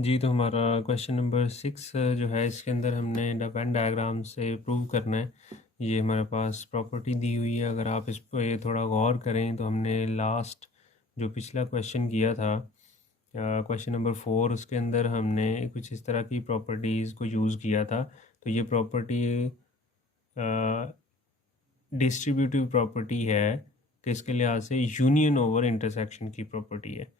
जी, तो हमारा question number 6 जो है इसके अंदर हमने वेन डायग्राम से प्रूव करना है। ये हमारे पास प्रॉपर्टी दी हुई है। अगर आप इस पे थोड़ा गौर करें तो हमने लास्ट जो पिछला क्वेश्चन किया था क्वेश्चन नंबर 4, उसके अंदर हमने कुछ इस तरह की प्रॉपर्टीज़ को यूज़ किया था। तो ये प्रॉपर्टी डिस्ट्रीब्यूटिव प्रॉपर्टी है कि इसके लिहाज से यूनियन ओवर इंटरसेक्शन की प्रॉपर्टी है।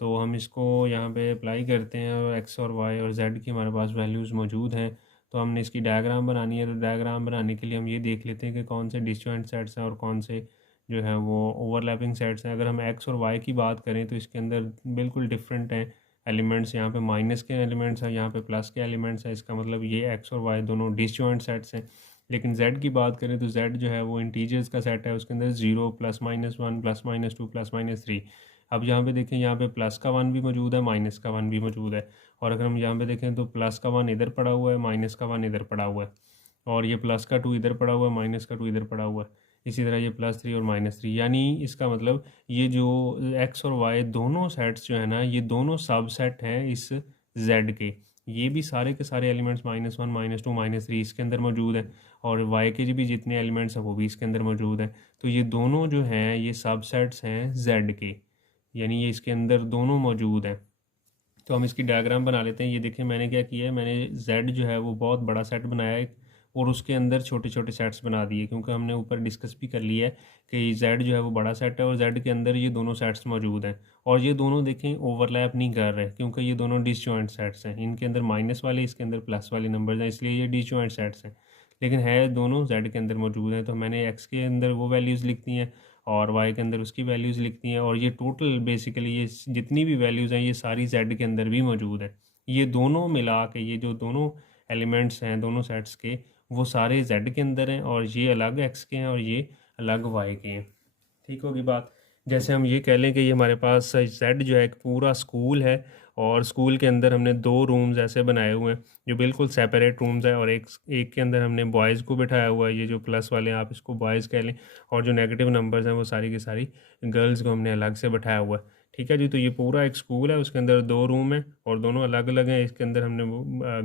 तो हम इसको यहाँ पे अप्लाई करते हैं और एक्स और वाई और जेड की हमारे पास वैल्यूज़ मौजूद हैं। तो हमने इसकी डायग्राम बनानी है। तो डायग्राम बनाने के लिए हम ये देख लेते हैं कि कौन से डिसजॉइंट सेट्स हैं और कौन से जो है वो ओवरलैपिंग सेट्स हैं। अगर हम एक्स और वाई की बात करें तो इसके अंदर बिल्कुल डिफरेंट हैं एलिमेंट्स। यहाँ पे माइनस के एलिमेंट्स हैं, यहाँ पे प्लस के एलिमेंट्स हैं। इसका मतलब ये एक्स और वाई दोनों डिसजॉइंट सेट्स हैं। लेकिन z की बात करें तो z जो है वो इंटीजर्स का सेट है। उसके अंदर 0 +-1 +-2 +-3। अब यहाँ पे देखें, यहाँ पे प्लस का 1 भी मौजूद है, माइनस का 1 भी मौजूद है। और अगर हम यहाँ पे देखें तो प्लस का 1 इधर पड़ा हुआ है, माइनस का 1 इधर पड़ा हुआ है। और ये प्लस का 2 इधर पड़ा हुआ है, माइनस का 2 इधर पड़ा हुआ है। इसी तरह ये +3 और -3, यानी इसका मतलब ये जो x और y दोनों सेट्स जो है ना, ये दोनों सबसेट हैं इस z के। ये भी सारे के सारे एलिमेंट्स -1 -2 -3 इसके अंदर मौजूद हैं। और y के भी जितने एलिमेंट्स हैं वो भी इसके अंदर मौजूद हैं। तो ये दोनों जो हैं ये सबसेट्स हैं z के, यानी ये इसके अंदर दोनों मौजूद हैं। तो हम इसकी डायग्राम बना लेते हैं। ये देखें मैंने क्या किया है, मैंने z जो है वो बहुत बड़ा सेट बनाया है और उसके अंदर छोटे छोटे सेट्स बना दिए, क्योंकि हमने ऊपर डिस्कस भी कर लिया है कि z जो है वो बड़ा सेट है और z के अंदर ये दोनों सेट्स मौजूद हैं। और ये दोनों देखें ओवरलैप नहीं कर रहे, क्योंकि ये दोनों डिसजॉइंट सेट्स हैं। इनके अंदर माइनस वाले, इसके अंदर प्लस वाले नंबर्स हैं, इसलिए ये डिसजॉइंट सेट्स हैं। लेकिन है दोनों z के अंदर मौजूद हैं। तो मैंने x के अंदर वो वैल्यूज़ लिख दी हैं और y के अंदर उसकी वैल्यूज़ लिखती हैं। और ये टोटल बेसिकली ये जितनी भी वैल्यूज़ हैं ये सारी z के अंदर भी मौजूद है। ये दोनों मिला के, ये जो दोनों एलिमेंट्स हैं दोनों सेट्स के, वो सारे z के अंदर हैं और ये अलग x के हैं और ये अलग y के हैं। ठीक होगी बात। जैसे हम ये कह लें कि ये हमारे पास z जो है एक पूरा स्कूल है और स्कूल के अंदर हमने 2 रूम्स ऐसे बनाए हुए हैं जो बिल्कुल सेपरेट रूम्स है। और एक एक के अंदर हमने बॉयज़ को बिठाया हुआ है, ये जो प्लस वाले हैं आप इसको बॉयज़ कह लें, और जो नेगेटिव नंबर्स हैं वो सारी की सारी गर्ल्स को हमने अलग से बिठाया हुआ है। ठीक है जी। तो ये पूरा एक स्कूल है, उसके अंदर 2 रूम हैं और दोनों अलग अलग हैं। इसके अंदर हमने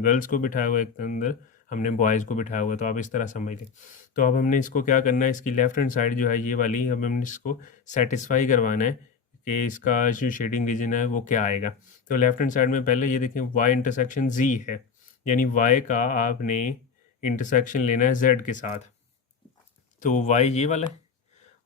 गर्ल्स को बिठाया हुआ है, एक के अंदर हमने बॉयज़ को बिठाया हुआ है। तो आप इस तरह समझ लें। तो अब हमने इसको क्या करना है, इसकी लेफ़्ट हैंड साइड जो है ये वाली, अब हमने इसको सेटिस्फाई करवाना है कि इसका जो शेडिंग रीजन है वो क्या आएगा। तो लेफ़्ट हैंड साइड में पहले ये देखें y इंटरसेक्शन z है, यानी y का आपने इंटरसेक्शन लेना है z के साथ। तो y ये वाला है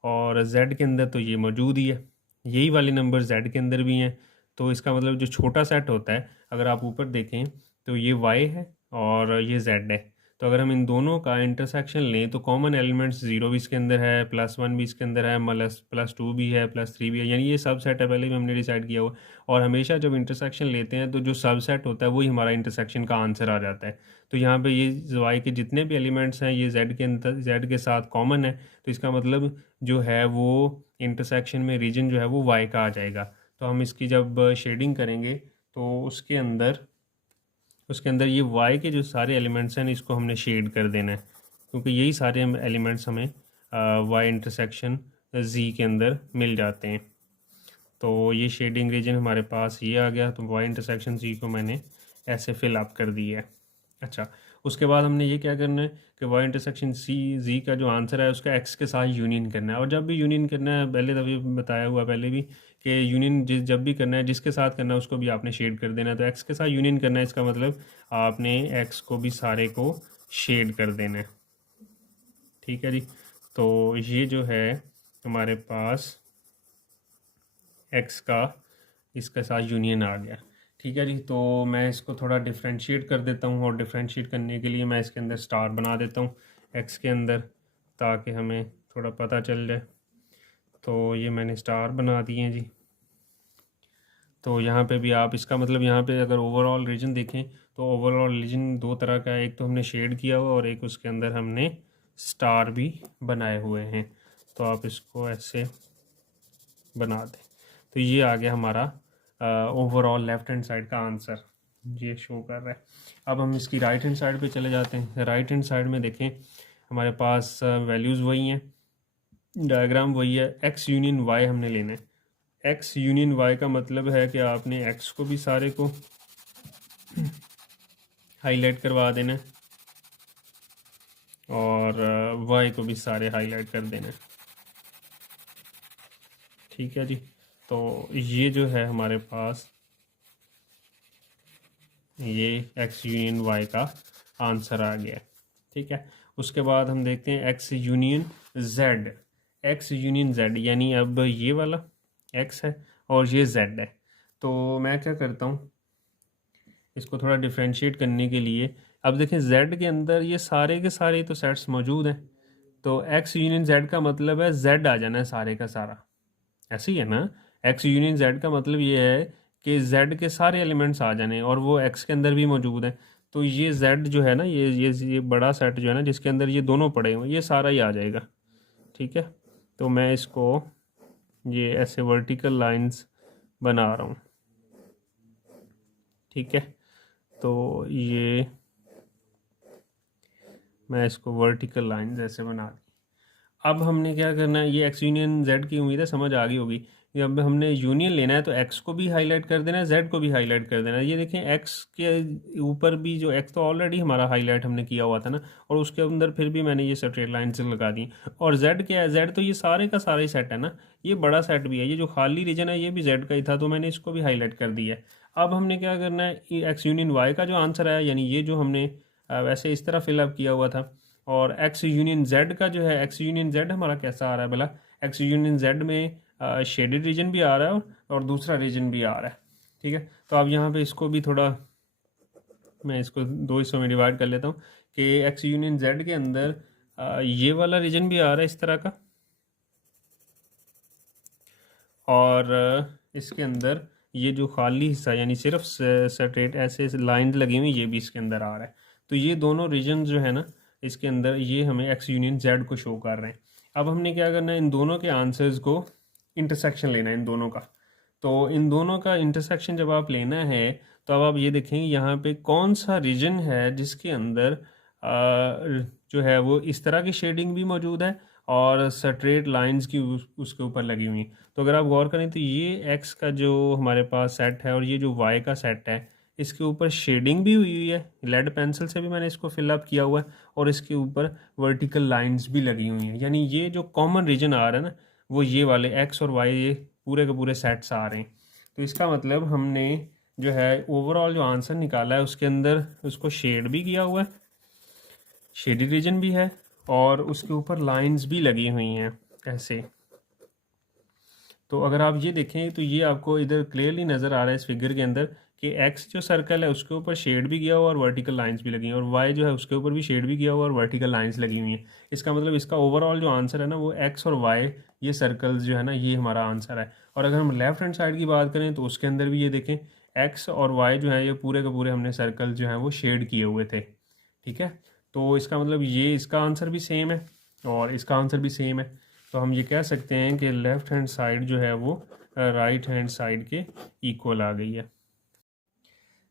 और z के अंदर तो ये मौजूद ही है, यही वाले नंबर z के अंदर भी हैं। तो इसका मतलब जो छोटा सेट होता है, अगर आप ऊपर देखें तो ये y है और ये z है। तो अगर हम इन दोनों का इंटरसेक्शन लें तो कॉमन एलिमेंट्स 0 भी इसके अंदर है, +1 भी इसके अंदर है, +2 भी है, +3 भी है, यानी ये सब सेट है, पहले भी हमने डिसाइड किया हुआ। और हमेशा जब इंटरसेक्शन लेते हैं तो जो सब सेट होता है वही हमारा इंटरसेक्शन का आंसर आ जाता है। तो यहाँ पे ये y के जितने भी एलिमेंट्स हैं ये z के अंदर z के साथ कॉमन है। तो इसका मतलब जो है वो इंटरसेक्शन में रीजन जो है वो y का आ जाएगा। तो हम इसकी जब शेडिंग करेंगे तो उसके अंदर ये y के जो सारे एलिमेंट्स हैं इसको हमने शेड कर देना है, क्योंकि यही सारे एलिमेंट्स हमें y इंटरसेक्शन z के अंदर मिल जाते हैं। तो ये शेडिंग रीजन हमारे पास ये आ गया। तो y इंटरसेक्शन z को मैंने ऐसे फिल अप कर दिया है। अच्छा, उसके बाद हमने ये क्या करना है कि y इंटरसेक्शन z का जो आंसर है उसका x के साथ यूनियन करना है। और जब भी यूनियन करना है, पहले तभी बताया हुआ पहले भी कि यूनियन जब भी करना है जिसके साथ करना है उसको भी आपने शेड कर देना है। तो x के साथ यूनियन करना है, इसका मतलब आपने x को भी सारे को शेड कर देना है। ठीक है जी। तो ये जो है हमारे पास x का इसके साथ यूनियन आ गया। ठीक है जी। तो मैं इसको थोड़ा डिफ्रेंशिएट कर देता हूँ और डिफ्रेंशिएट करने के लिए मैं इसके अंदर स्टार बना देता हूँ x के अंदर, ताकि हमें थोड़ा पता चल जाए। तो ये मैंने स्टार बना दिए हैं जी। तो यहाँ पे भी आप इसका मतलब यहाँ पे अगर ओवरऑल रीजन देखें तो ओवरऑल रीजन 2 तरह का है, एक तो हमने शेड किया हुआ और एक उसके अंदर हमने स्टार भी बनाए हुए हैं। तो आप इसको ऐसे बना दें। तो ये आ गया हमारा ओवरऑल लेफ़्ट हैंड साइड का आंसर, ये शो कर रहा है। अब हम इसकी राइट हैंड साइड पे चले जाते हैं। राइट हैंड साइड में देखें हमारे पास वैल्यूज़ वही हैं, डायग्राम वही है। x यूनियन y हमने लेना है। x यूनियन y का मतलब है कि आपने x को भी सारे को हाईलाइट करवा देना है और वाई को भी सारे हाईलाइट कर देना है। ठीक है जी, तो ये जो है हमारे पास ये एक्स यूनियन वाई का आंसर आ गया है। ठीक है, उसके बाद हम देखते हैं x union Z. X union Z यानी अब ये वाला एक्स है और ये जेड है। तो मैं क्या करता हूँ, इसको थोड़ा डिफ्रेंशिएट करने के लिए, अब देखें जेड के अंदर ये सारे के सारे तो सेट्स मौजूद हैं, तो एक्स यूनियन जेड का मतलब है जेड आ जाना है सारे का सारा, ऐसे ही है ना। एक्स यूनियन जेड का मतलब ये है कि जेड के सारे एलिमेंट्स आ जाने और वो एक्स के अंदर भी मौजूद हैं। तो ये जेड जो है ना, ये बड़ा सेट जो है ना जिसके अंदर ये दोनों पड़े हुए, ये सारा ही आ जाएगा। ठीक है, तो मैं इसको ये ऐसे वर्टिकल लाइंस बना रहा हूँ। ठीक है, तो ये मैं इसको वर्टिकल लाइंस ऐसे बना दी। अब हमने क्या करना है, ये एक्स यूनियन जेड की उम्मीद है समझ आ गई होगी। अब हमने यूनियन लेना है तो एक्स को भी हाईलाइट कर देना है, जेड को भी हाईलाइट कर देना है। ये देखें एक्स के ऊपर भी जो एक्स तो ऑलरेडी हमारा हाईलाइट हमने किया हुआ था ना, और उसके अंदर फिर भी मैंने ये स्ट्रेट लाइन से लगा दी। और जेड क्या है, जेड तो ये सारे का सारा ही सेट है ना, ये बड़ा सेट भी है, ये जो खाली रीजन है ये भी जेड का ही था, तो मैंने इसको भी हाईलाइट कर दिया है। अब हमने क्या करना है, एक्स यूनियन वाई का जो आंसर है, यानी ये जो हमने वैसे इस तरह फिलअप किया हुआ था, और एक्स यूनियन जेड का जो है, एक्स यूनियन जेड हमारा कैसा आ रहा है भला, एक्स यूनियन जेड में शेडेड रीजन भी आ रहा है और दूसरा रीजन भी आ रहा है। ठीक है, तो अब यहाँ पे इसको भी थोड़ा मैं इसको दो हिस्सों में डिवाइड कर लेता हूँ कि एक्स यूनियन जेड के अंदर ये वाला रीजन भी आ रहा है इस तरह का, और इसके अंदर ये जो खाली हिस्सा यानी सिर्फ स्ट्रेट ऐसे लाइन लगी हुई, ये भी इसके अंदर आ रहा है। तो ये दोनों रीजन जो है ना इसके अंदर, ये हमें एक्स यूनियन जेड को शो कर रहे हैं। अब हमने क्या करना है, इन दोनों के आंसर्स को इंटरसेक्शन लेना है इन दोनों का। तो इन दोनों का इंटरसेक्शन जब आप लेना है, तो अब आप ये देखेंगे यहाँ पे कौन सा रीजन है जिसके अंदर जो है वो इस तरह की शेडिंग भी मौजूद है और स्ट्रेट लाइंस की उसके ऊपर लगी हुई। तो अगर आप गौर करें तो ये एक्स का जो हमारे पास सेट है और ये जो वाई का सेट है, इसके ऊपर शेडिंग भी हुई हुई है, लेड पेंसिल से भी मैंने इसको फिलअप किया हुआ है, और इसके ऊपर वर्टिकल लाइंस भी लगी हुई हैं। यानी ये जो कॉमन रीजन आ रहा है ना, वो ये वाले एक्स और वाई, ये पूरे के पूरे सेट्स आ रहे हैं। तो इसका मतलब हमने जो है ओवरऑल जो आंसर निकाला है उसके अंदर उसको शेड भी किया हुआ है, शेडी रीजन भी है, और उसके ऊपर लाइंस भी लगी हुई हैं ऐसे। तो अगर आप ये देखें तो ये आपको इधर क्लियरली नज़र आ रहा है इस फिगर के अंदर कि एक्स जो सर्कल है उसके ऊपर शेड भी किया हुआ और वर्टिकल लाइंस भी लगी हैं, और वाई जो है उसके ऊपर भी शेड भी किया हुआ और वर्टिकल लाइंस लगी हुई हैं। इसका मतलब इसका ओवरऑल जो आंसर है ना, वो एक्स और वाई ये सर्कल्स जो है ना, ये हमारा आंसर है। और अगर हम लेफ्ट हैंड साइड की बात करें तो उसके अंदर भी ये देखें एक्स और वाई जो है ये पूरे के पूरे हमने सर्कल जो है वो शेड किए हुए थे। ठीक है, तो इसका मतलब ये इसका आंसर भी सेम है और इसका आंसर भी सेम है। तो हम ये कह सकते हैं कि लेफ़्ट हैंड साइड जो है वो राइट हैंड साइड के इक्वल आ गई है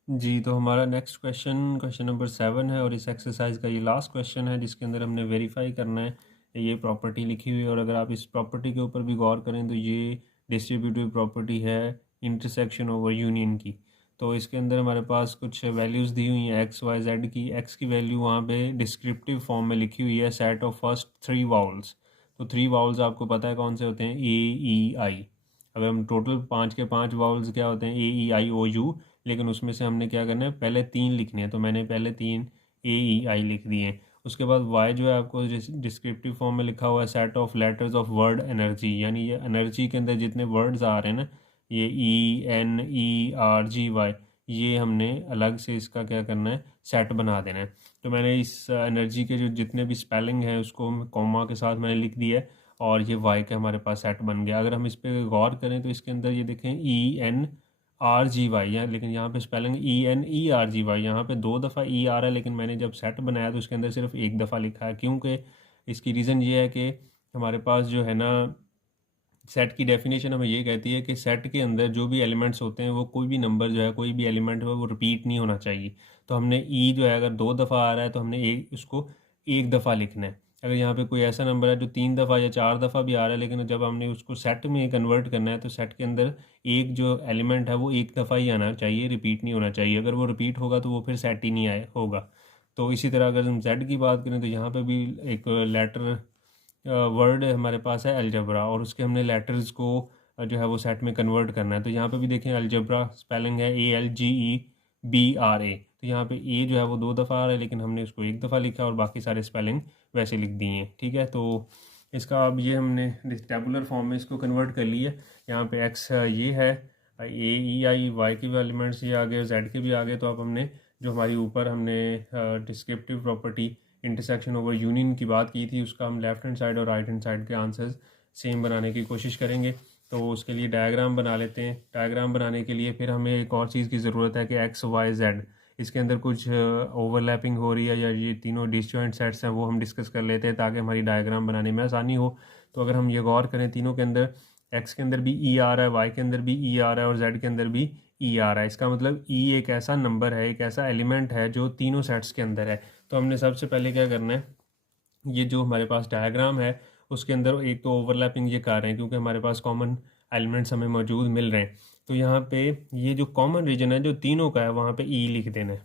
जी। तो हमारा नेक्स्ट क्वेश्चन नंबर 7 है और इस एक्सरसाइज का ये लास्ट क्वेश्चन है जिसके अंदर हमने वेरीफाई करना है ये प्रॉपर्टी लिखी हुई है। और अगर आप इस प्रॉपर्टी के ऊपर भी गौर करें तो ये डिस्ट्रीब्यूटिव प्रॉपर्टी है इंटरसेक्शन ओवर यूनियन की। तो इसके अंदर हमारे पास कुछ वैल्यूज़ दी हुई हैं एक्स वाई जेड की। एक्स की वैल्यू वहाँ पे डिस्क्रिप्टिव फॉर्म में लिखी हुई है, सेट ऑफ फर्स्ट 3 वाउल्स। तो 3 वाउल्स आपको पता है कौन से होते हैं, ए ई आई। अगर हम टोटल 5 के 5 वाउल्स क्या होते हैं, ए ई आई ओ यू, लेकिन उसमें से हमने क्या करना है, पहले 3 लिखने हैं, तो मैंने पहले 3 ए ई आई लिख दिए हैं। उसके बाद वाई जो है आपको डिस्क्रिप्टिव फॉर्म में लिखा हुआ है set of letters of word energy, यानी ये एनर्जी के अंदर जितने वर्ड्स आ रहे हैं ना, ये E N E R G Y, ये हमने अलग से इसका क्या करना है, सेट बना देना है। तो मैंने इस एनर्जी के जो जितने भी स्पेलिंग है उसको कॉमा के साथ मैंने लिख दिया है और ये वाई का हमारे पास सेट बन गया। अगर हम इस पर गौर करें तो इसके अंदर ये देखें E N R G Y है, लेकिन यहाँ पे spelling E N E R G Y, यहाँ पे 2 दफ़ा ई आ रहा है, लेकिन मैंने जब सेट बनाया तो उसके अंदर सिर्फ 1 दफ़ा लिखा है। क्योंकि इसकी रीज़न ये है कि हमारे पास जो है ना, सेट की डेफिनेशन हमें ये कहती है कि सेट के अंदर जो भी एलिमेंट्स होते हैं वो कोई भी नंबर जो है, कोई भी एलिमेंट है वो रिपीट नहीं होना चाहिए। तो हमने ई जो है अगर 2 दफ़ा आ रहा है तो हमने उसको 1 दफ़ा लिखना है। अगर यहाँ पे कोई ऐसा नंबर है जो 3 दफ़ा या 4 दफ़ा भी आ रहा है, लेकिन जब हमने उसको सेट में कन्वर्ट करना है तो सेट के अंदर एक जो एलिमेंट है वो एक दफ़ा ही आना चाहिए, रिपीट नहीं होना चाहिए। अगर वो रिपीट होगा तो वो फिर सेट ही नहीं आए होगा। तो इसी तरह अगर हम जेड की बात करें तो यहाँ पे भी एक लेटर वर्ड हमारे पास है अलजबरा, और उसके हमने लेटर्स को जो है वो सेट में कन्वर्ट करना है। तो यहाँ पे भी देखें अलजबरा स्पेलिंग है ALGEBRA। तो यहाँ पे ए जो है वो 2 दफ़ा आ रहा है, लेकिन हमने उसको एक दफ़ा लिखा और बाकी सारे स्पेलिंग वैसे लिख दिए हैं। ठीक है, तो इसका अब ये हमने टेबुलर फॉर्म में इसको कन्वर्ट कर लिया। यहाँ पे एक्स ये है, AEI, वाई के भी एलिमेंट्स ये आ गए, जेड के भी आ गए। तो अब हमने जो हमारी ऊपर हमने descriptive property intersection over union की बात की थी, उसका हम लेफ्ट हैंड साइड और राइट हैंड साइड के आंसर्स सेम बनाने की कोशिश करेंगे। तो उसके लिए डायग्राम बना लेते हैं। डायग्राम बनाने के लिए फिर हमें एक और चीज़ की ज़रूरत है कि एक्स वाई जेड इसके अंदर कुछ ओवरलैपिंग हो रही है या ये तीनों डिसजॉइंट सेट्स हैं, वो हम डिस्कस कर लेते हैं ताकि हमारी डायग्राम बनाने में आसानी हो। तो अगर हम ये गौर करें, तीनों के अंदर एक्स के अंदर भी ई आ रहा है, वाई के अंदर भी ई आ रहा है और जेड के अंदर भी ई आ रहा है। इसका मतलब ई एक ऐसा नंबर है, एक ऐसा एलिमेंट है जो तीनों सेट्स के अंदर है। तो हमने सबसे पहले क्या करना है, ये जो हमारे पास डायग्राम है उसके अंदर एक तो ओवरलैपिंग ये कर रहे हैं क्योंकि हमारे पास कॉमन एलिमेंट्स हमें मौजूद मिल रहे हैं। तो यहाँ पे ये जो कॉमन रीजन है जो तीनों का है वहाँ पे ई लिख देना है।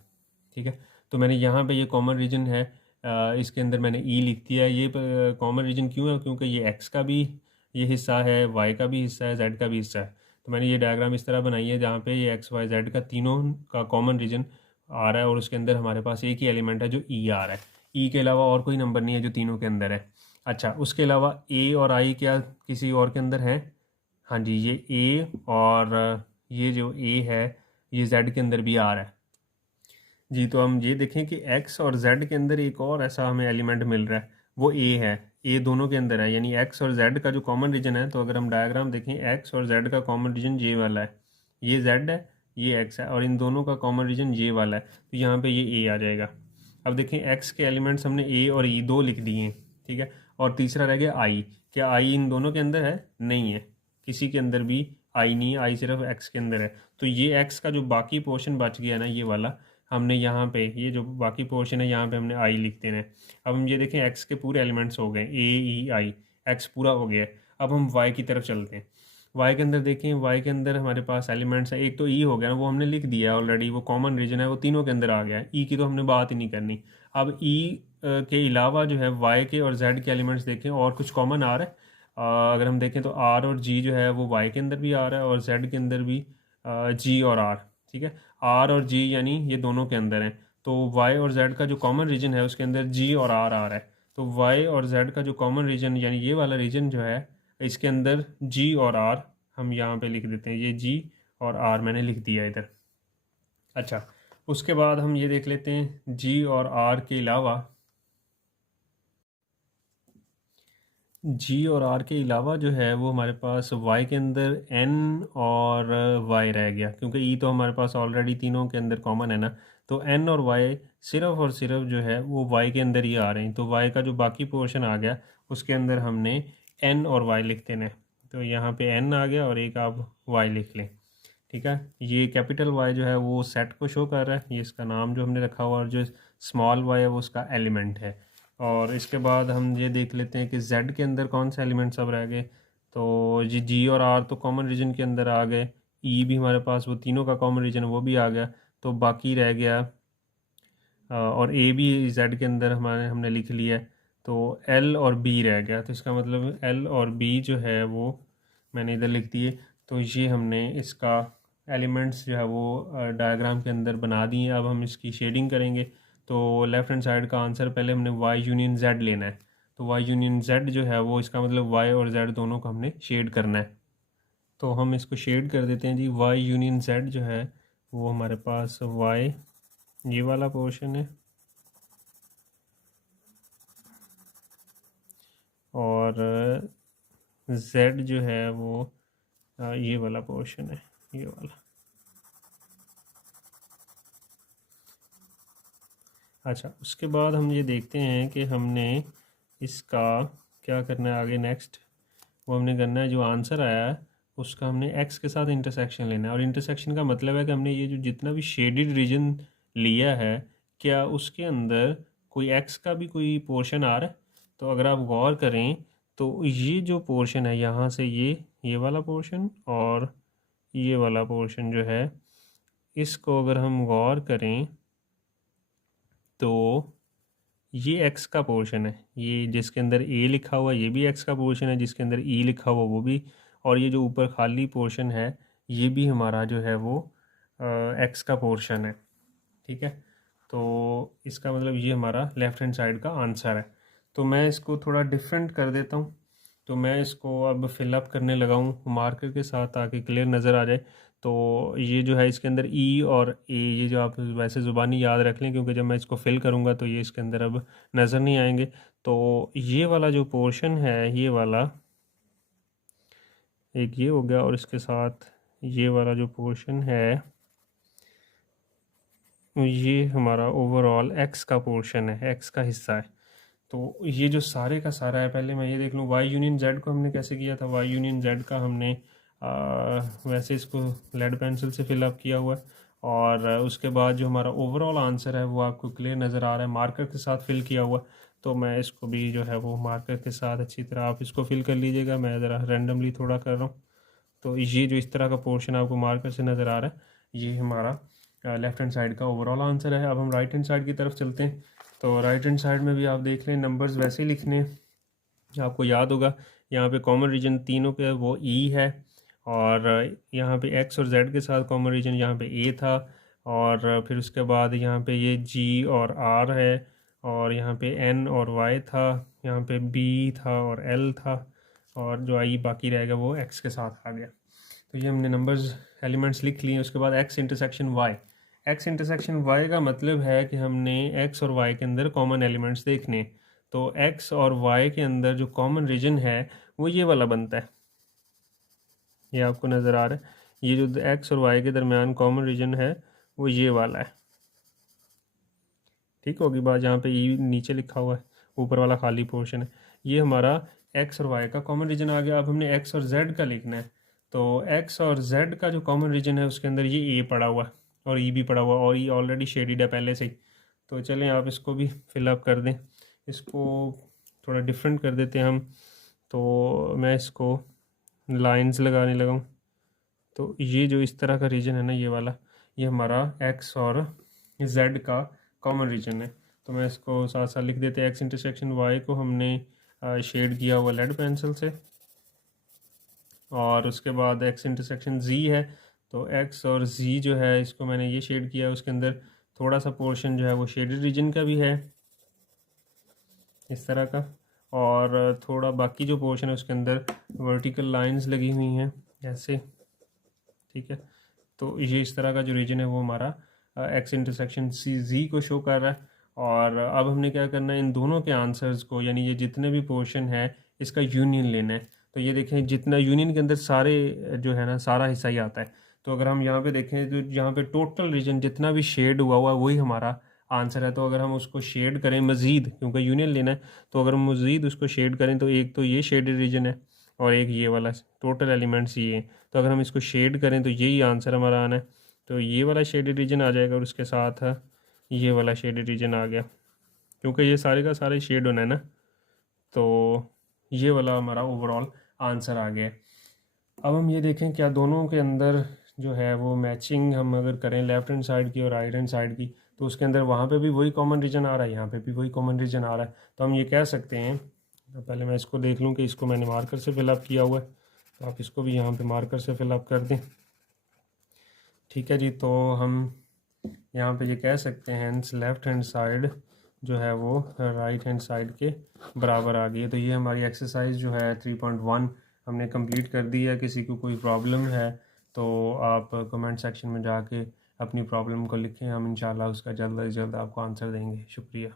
ठीक है, तो मैंने यहाँ पे ये कॉमन रीजन है, इसके अंदर मैंने ई लिख दिया है। ये कॉमन रीजन क्यों है? क्योंकि ये एक्स का भी ये हिस्सा है, वाई का भी हिस्सा है, जेड का भी हिस्सा है। तो मैंने ये डायग्राम इस तरह बनाई है जहाँ पे ये एक्स वाई जेड का तीनों का कॉमन रीजन आ रहा है और उसके अंदर हमारे पास एक ही एलिमेंट है जो ई आ रहा है। ई के अलावा और कोई नंबर नहीं है जो तीनों के अंदर है। अच्छा, उसके अलावा ए और आई क्या किसी और के अंदर है? हाँ जी, ये ए और ये जो ए है ये जेड के अंदर भी आ रहा है जी। तो हम ये देखें कि एक्स और जेड के अंदर एक और ऐसा हमें एलिमेंट मिल रहा है, वो ए है। ए दोनों के अंदर है, यानी एक्स और जेड का जो कॉमन रीजन है। तो अगर हम डायग्राम देखें, एक्स और जेड का कॉमन रीजन ये वाला है, ये जेड है, ये एक्स है, और इन दोनों का कॉमन रीजन ये वाला है। तो यहाँ पे ये ए आ जाएगा। अब देखें, एक्स के एलिमेंट्स हमने ए और ई दो लिख दिए हैं, ठीक है, और तीसरा रह गया आई। क्या आई इन दोनों के अंदर है? नहीं है, किसी के अंदर भी आई नहीं है, आई सिर्फ एक्स के अंदर है। तो ये एक्स का जो बाकी पोर्शन बच गया ना, ये वाला, हमने यहाँ पे ये जो बाकी पोर्शन है यहाँ पे हमने आई लिख देना है। अब हम ये देखें, एक्स के पूरे एलिमेंट्स हो गए, AEI, एक्स पूरा हो गया है। अब हम वाई की तरफ चलते हैं। वाई के अंदर देखें, वाई के अंदर हमारे पास एलिमेंट्स है, एक तो ई हो गया, वो हमने लिख दिया है ऑलरेडी, वो कॉमन रीजन है, वो तीनों के अंदर आ गया है। ई की तो हमने बात ही नहीं करनी। अब ई के अलावा जो है वाई के और जेड के एलिमेंट्स देखें और कुछ कॉमन आ रहा है। अगर हम देखें तो आर और जी जो है वो वाई के अंदर भी आ रहा है और जेड के अंदर भी जी और आर। ठीक है, आर और जी यानी ये दोनों के अंदर हैं। तो वाई और जेड का जो कॉमन रीजन है उसके अंदर जी और आर आ रहा है। तो वाई और जेड का जो कॉमन रीजन यानी ये वाला रीजन जो है इसके अंदर जी और आर हम यहाँ पे लिख देते हैं, ये जी और आर मैंने लिख दिया इधर। अच्छा, उसके बाद हम ये देख लेते हैं, जी और आर के अलावा, जी और आर के अलावा जो है वो हमारे पास वाई के अंदर एन और वाई रह गया, क्योंकि ई तो हमारे पास ऑलरेडी तीनों के अंदर कॉमन है ना। तो एन और वाई सिर्फ और सिर्फ जो है वो वाई के अंदर ही आ रहे हैं। तो वाई का जो बाकी पोर्शन आ गया उसके अंदर हमने एन और वाई लिख देना है। तो यहाँ पे एन आ गया और एक आप वाई लिख लें। ठीक है, ये कैपिटल वाई जो है वो सेट को शो कर रहा है, ये इसका नाम जो हमने रखा हुआ, और जो स्मॉल वाई है वो उसका एलिमेंट है। और इसके बाद हम ये देख लेते हैं कि जेड के अंदर कौन से एलिमेंट्स अब रह गए। तो जी और आर तो कॉमन रीजन के अंदर आ गए, ई भी हमारे पास वो तीनों का कॉमन रीजन वो भी आ गया। तो बाकी रह गया और ए भी जेड के अंदर हमारे हमने लिख लिया है। तो एल और बी रह गया। तो इसका मतलब एल और बी जो है वो मैंने इधर लिख दिए। तो ये हमने इसका एलिमेंट्स जो है वो डायग्राम के अंदर बना दिए। अब हम इसकी शेडिंग करेंगे। तो लेफ्ट हैंड साइड का आंसर पहले हमने वाई यूनियन जेड लेना है। तो वाई यूनियन जेड जो है वो इसका मतलब वाई और जेड दोनों को हमने शेड करना है। तो हम इसको शेड कर देते हैं जी। वाई यूनियन जेड जो है वो हमारे पास वाई ये वाला पोर्शन है और जेड जो है वो ये वाला पोर्शन है, ये वाला। अच्छा, उसके बाद हम ये देखते हैं कि हमने इसका क्या करना है आगे। नेक्स्ट वो हमने करना है, जो आंसर आया है उसका हमने एक्स के साथ इंटरसेक्शन लेना है। और इंटरसेक्शन का मतलब है कि हमने ये जो जितना भी शेडेड रीजन लिया है, क्या उसके अंदर कोई एक्स का भी कोई पोर्शन आ रहा है? तो अगर आप गौर करें तो ये जो पोर्शन है यहाँ से ये वाला पोर्शन और ये वाला पोर्शन जो है, इसको अगर हम गौर करें तो ये x का पोर्शन है, ये जिसके अंदर a लिखा हुआ ये भी x का पोर्शन है, जिसके अंदर e लिखा हुआ वो भी, और ये जो ऊपर खाली पोर्शन है ये भी हमारा जो है वो x का पोर्शन है। ठीक है, तो इसका मतलब ये हमारा लेफ़्ट हैंड साइड का आंसर है। तो मैं इसको थोड़ा डिफरेंट कर देता हूँ, तो मैं इसको अब फिलअप करने लगा हूँ मार्कर के साथ ताकि क्लियर नज़र आ जाए। तो ये जो है इसके अंदर ई और ए, ये जो आप वैसे ज़ुबानी याद रख लें क्योंकि जब मैं इसको फिल करूँगा तो ये इसके अंदर अब नज़र नहीं आएंगे। तो ये वाला जो पोर्शन है, ये वाला एक ये हो गया, और इसके साथ ये वाला जो पोर्शन है ये हमारा ओवरऑल एक्स का पोर्शन है, एक्स का हिस्सा है। तो ये जो सारे का सारा है, पहले मैं ये देख लूँ वाई यूनियन जेड को हमने कैसे किया था। वाई यूनियन जेड का हमने वैसे इसको लेड पेंसिल से फिलअप किया हुआ है, और उसके बाद जो हमारा ओवरऑल आंसर है वो आपको क्लियर नज़र आ रहा है, मार्कर के साथ फिल किया हुआ। तो मैं इसको भी जो है वो मार्कर के साथ अच्छी तरह आप इसको फिल कर लीजिएगा, मैं ज़रा रैंडमली थोड़ा कर रहा हूँ। तो ये जो इस तरह का पोर्शन आपको मार्कर से नज़र आ रहा है, ये हमारा लेफ़्ट हैंड साइड का ओवरऑल आंसर है। अब हम राइट हैंड साइड की तरफ चलते हैं। तो राइट हैंड साइड में भी आप देख लें नंबर्स वैसे ही लिखने, आपको याद होगा यहाँ पे कॉमन रीजन तीनों पे वो ई है, और यहाँ पे एक्स और जेड के साथ कॉमन रीजन यहाँ पे ए था, और फिर उसके बाद यहाँ पे ये जी और आर है, और यहाँ पे एन और वाई था, यहाँ पे बी था और एल था, और जो आई बाकी रहेगा वो एक्स के साथ आ गया। तो ये हमने नंबर्स एलिमेंट्स लिख लिए। उसके बाद X intersection Y, X intersection Y का मतलब है कि हमने एक्स और वाई के अंदर कॉमन एलिमेंट्स देखने। तो एक्स और वाई के अंदर जो कॉमन रीजन है वो ये वाला बनता है, ये आपको नज़र आ रहा है, ये जो एक्स और वाई के दरमियान कॉमन रीजन है वो ये वाला है। ठीक होगी बात, जहाँ पे ई नीचे लिखा हुआ है, ऊपर वाला खाली पोर्शन है, ये हमारा एक्स और वाई का कॉमन रीजन आ गया। अब हमने एक्स और जेड का लिखना है। तो एक्स और जेड का जो कॉमन रीजन है उसके अंदर ये ए पड़ा हुआ है और ई भी पड़ा हुआ, और ई ऑलरेडी शेडिड है पहले से ही। तो चलें आप इसको भी फिलअप कर दें, इसको थोड़ा डिफरेंट कर देते हैं हम। तो मैं इसको लाइंस लगाने लगा हूँ। तो ये जो इस तरह का रीजन है ना, ये वाला, ये हमारा एक्स और जेड का कॉमन रीजन है। तो मैं इसको साथ साथ लिख देते हैं। एक्स इंटरसेक्शन वाई को हमने शेड किया हुआ लेड पेंसिल से, और उसके बाद एक्स इंटरसेक्शन जी है, तो एक्स और जी जो है इसको मैंने ये शेड किया है, उसके अंदर थोड़ा सा पोर्शन जो है वो शेडेड रीजन का भी है इस तरह का, और थोड़ा बाकी जो पोर्शन है उसके अंदर वर्टिकल लाइंस लगी हुई हैं ऐसे। ठीक है, तो ये इस तरह का जो रीजन है वो हमारा एक्स इंटरसेक्शन सी जी को शो कर रहा है। और अब हमने क्या करना है, इन दोनों के आंसर्स को, यानी ये जितने भी पोर्शन है इसका यूनियन लेना है। तो ये देखें जितना यूनियन के अंदर सारे जो है ना सारा हिस्सा ही आता है। तो अगर हम यहाँ पे देखें तो यहाँ पे टोटल रीजन जितना भी शेड हुआ हुआ है वही हमारा आंसर है। तो अगर हम उसको शेड करें मज़ीद, क्योंकि यूनियन लेना है, तो अगर हम मज़ीद उसको शेड करें तो एक तो ये शेडेड रीजन है और एक ये वाला, टोटल एलिमेंट्स ये हैं। तो अगर हम इसको शेड करें तो यही आंसर हमारा आना है। तो ये वाला शेडेड रीजन आ जाएगा और उसके साथ ये वाला शेडेड रीजन आ गया, क्योंकि ये सारे का सारे शेड होना है ना। तो ये वाला हमारा ओवरऑल आंसर आ गया। अब हम ये देखें क्या दोनों के अंदर जो है वो मैचिंग हम अगर करें लेफ़्ट हैंड साइड की और राइट हैंड साइड की, तो उसके अंदर वहाँ पे भी वही कॉमन रीजन आ रहा है, यहाँ पे भी वही कॉमन रीजन आ रहा है। तो हम ये कह सकते हैं, तो पहले मैं इसको देख लूँ कि इसको मैंने मार्कर से फिलअप किया हुआ है, तो आप इसको भी यहाँ पे मार्कर से फिलअप कर दें। ठीक है जी, तो हम यहाँ पे ये कह सकते हैं लेफ़्ट हैंड साइड जो है वो राइट हैंड साइड के बराबर आ गई है। तो ये हमारी एक्सरसाइज जो है 3.1 हमने कंप्लीट कर दी है। किसी को कोई प्रॉब्लम है तो आप कमेंट सेक्शन में जाके अपनी प्रॉब्लम को लिखें, हम इंशाल्लाह उसका जल्द से जल्द आपको आंसर देंगे। शुक्रिया।